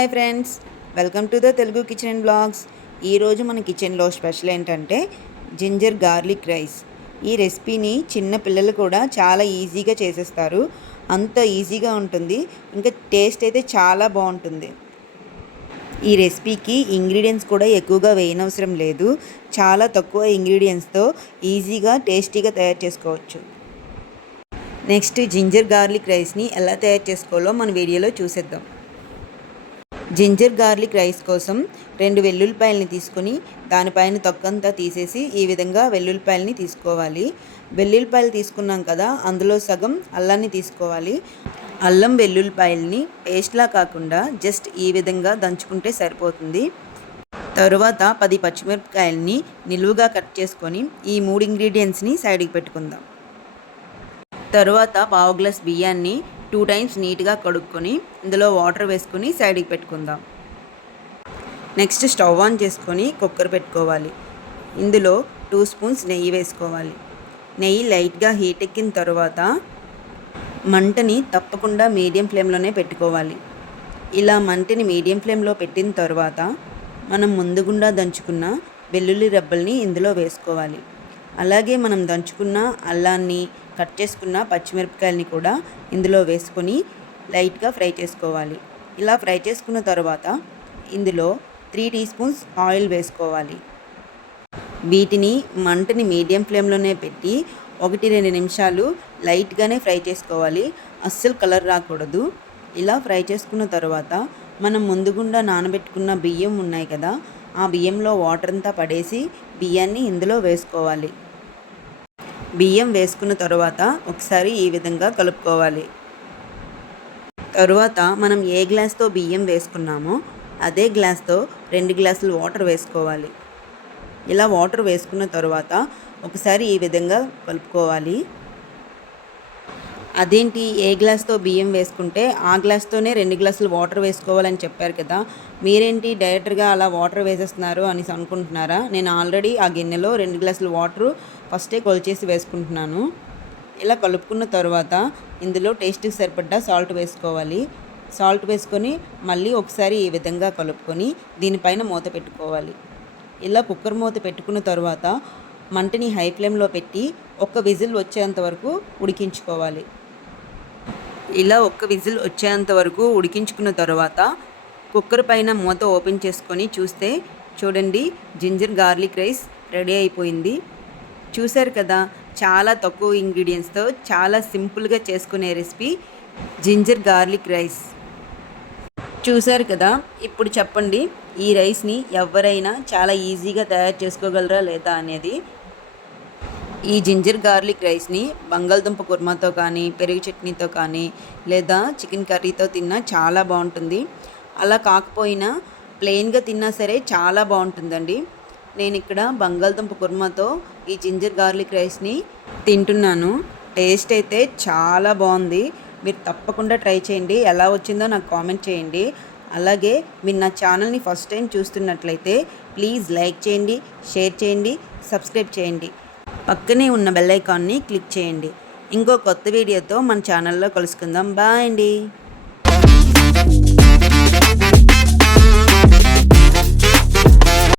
Hi friends, welcome to the Telugu kitchen and blogs. ఈరోజు మన కిచెన్లో స్పెషల్ ఏంటంటే జింజర్ గార్లిక్ రైస్. ఈ రెసిపీని చిన్న పిల్లలు కూడా చాలా ఈజీగా చేసేస్తారు. అంత ఈజీగా ఉంటుంది, ఇంకా టేస్ట్ అయితే చాలా బాగుంటుంది. ఈ రెసిపీకి ఇంగ్రీడియంట్స్ కూడా ఎక్కువగా వేయనవసరం లేదు. చాలా తక్కువ ఇంగ్రీడియంట్స్తో ఈజీగా టేస్టీగా తయారు చేసుకోవచ్చు. నెక్స్ట్ జింజర్ గార్లిక్ రైస్ని ఎలా తయారు చేసుకోవాలో మన వీడియోలో చూసేద్దాం. జింజర్ గార్లిక్ రైస్ కోసం 2 వెల్లుల్లిపాయలని తీసుకొని దానిపైన తొక్కంతా తీసేసి ఈ విధంగా వెల్లుల్లిపాయలని తీసుకోవాలి. వెల్లుల్లిపాయలు తీసుకున్నాం కదా, అందులో సగం అల్లాన్ని తీసుకోవాలి. అల్లం వెల్లుల్లిపాయలని పేస్ట్లా కాకుండా జస్ట్ ఈ విధంగా దంచుకుంటే సరిపోతుంది. తరువాత 10 పచ్చిమిరపకాయలని నిలువుగా కట్ చేసుకొని ఈ 3 ఇంగ్రీడియంట్స్ని సైడ్కి పెట్టుకుందాం. తరువాత పావు గ్లాస్ బియ్యాన్ని 2 టైమ్స్ నీట్గా కడుక్కొని ఇందులో వాటర్ వేసుకొని సైడ్కి పెట్టుకుందాం. నెక్స్ట్ స్టవ్ ఆన్ చేసుకొని కుక్కర్ పెట్టుకోవాలి. ఇందులో 2 స్పూన్స్ నెయ్యి వేసుకోవాలి. నెయ్యి లైట్గా హీట్ ఎక్కిన తర్వాత మంటని తప్పకుండా మీడియం ఫ్లేమ్లోనే పెట్టుకోవాలి. ఇలా మంటని మీడియం ఫ్లేమ్లో పెట్టిన తర్వాత మనం ముందుగుండా దంచుకున్న వెల్లుల్లి రెబ్బల్ని ఇందులో వేసుకోవాలి. అలాగే మనం దంచుకున్న అల్లాన్ని, కట్ చేసుకున్న పచ్చిమిరపకాయలని కూడా ఇందులో వేసుకొని లైట్గా ఫ్రై చేసుకోవాలి. ఇలా ఫ్రై చేసుకున్న తర్వాత ఇందులో 3 టీ స్పూన్స్ ఆయిల్ వేసుకోవాలి. వీటిని మంటని మీడియం ఫ్లేమ్లోనే పెట్టి 1-2 నిమిషాలు లైట్గానే ఫ్రై చేసుకోవాలి. అస్సలు కలర్ రాకూడదు. ఇలా ఫ్రై చేసుకున్న తర్వాత మనం ముందుగుండా నానబెట్టుకున్న బియ్యం ఉన్నాయి కదా, ఆ బియ్యంలో వాటర్ అంతా పడేసి బియ్యాన్ని ఇందులో వేసుకోవాలి. బియ్యం వేసుకున్న తర్వాత ఒకసారి ఈ విధంగా కలుపుకోవాలి. తరువాత మనం ఏ గ్లాస్తో బియ్యం వేసుకున్నామో అదే గ్లాస్తో 2 గ్లాసులు వాటర్ వేసుకోవాలి. ఇలా వాటర్ వేసుకున్న తర్వాత ఒకసారి ఈ విధంగా కలుపుకోవాలి. అదేంటి, ఏ గ్లాస్తో బియ్యం వేసుకుంటే ఆ గ్లాస్తోనే 2 గ్లాసులు వాటర్ వేసుకోవాలని చెప్పారు కదా, మీరేంటి డైరెక్ట్గా అలా వాటర్ వేసేస్తున్నారు అని అనుకుంటున్నారా? నేను ఆల్రెడీ ఆ గిన్నెలో 2 గ్లాసులు వాటరు ఫస్టే కొలిచేసి వేసుకుంటున్నాను. ఇలా కలుపుకున్న తర్వాత ఇందులో టేస్ట్కి సరిపడ్డ సాల్ట్ వేసుకోవాలి. సాల్ట్ వేసుకొని మళ్ళీ ఒకసారి ఈ విధంగా కలుపుకొని దీనిపైన మూత పెట్టుకోవాలి. ఇలా కుక్కర్ మూత పెట్టుకున్న తర్వాత మంటని హై ఫ్లేమ్లో పెట్టి 1 విజిల్ వచ్చేంత వరకు ఉడికించుకోవాలి. ఇలా 1 విజిల్ వచ్చేంత వరకు ఉడికించుకున్న తర్వాత కుక్కర్ పైన మూత ఓపెన్ చేసుకొని చూస్తే చూడండి, జింజర్ గార్లిక్ రైస్ రెడీ అయిపోయింది. చూశారు కదా, చాలా తక్కువ ఇంగ్రీడియంట్స్తో చాలా సింపుల్గా చేసుకునే రెసిపీ జింజర్ గార్లిక్ రైస్. చూశారు కదా, ఇప్పుడు చెప్పండి, ఈ రైస్ని ఎవరైనా చాలా ఈజీగా తయారు చేసుకోగలరా లేదా అనేది. ఈ జింజర్ గార్లిక్ రైస్ని బంగాళదుంప కుర్మాతో కానీ, పెరుగు చట్నీతో కానీ, లేదా చికెన్ కర్రీతో తిన్నా చాలా బాగుంటుంది. అలా కాకపోయినా ప్లెయిన్గా తిన్నా సరే చాలా బాగుంటుందండి. నేను ఇక్కడ బంగాళదుంప కుర్మాతో ఈ జింజర్ గార్లిక్ రైస్ని తింటున్నాను. టేస్ట్ అయితే చాలా బాగుంది. మీరు తప్పకుండా ట్రై చేయండి. ఎలా వచ్చిందో నాకు కామెంట్ చేయండి. అలాగే మీరు నా ఛానల్ని ఫస్ట్ టైం చూస్తున్నట్లయితే ప్లీజ్ లైక్ చేయండి, షేర్ చేయండి, సబ్స్క్రైబ్ చేయండి. పక్కనే ఉన్న బెల్ ఐకాన్ని క్లిక్ చేయండి. ఇంకో కొత్త వీడియోతో మన ఛానల్లో కలుసుకుందాం. బాయ్ అండి.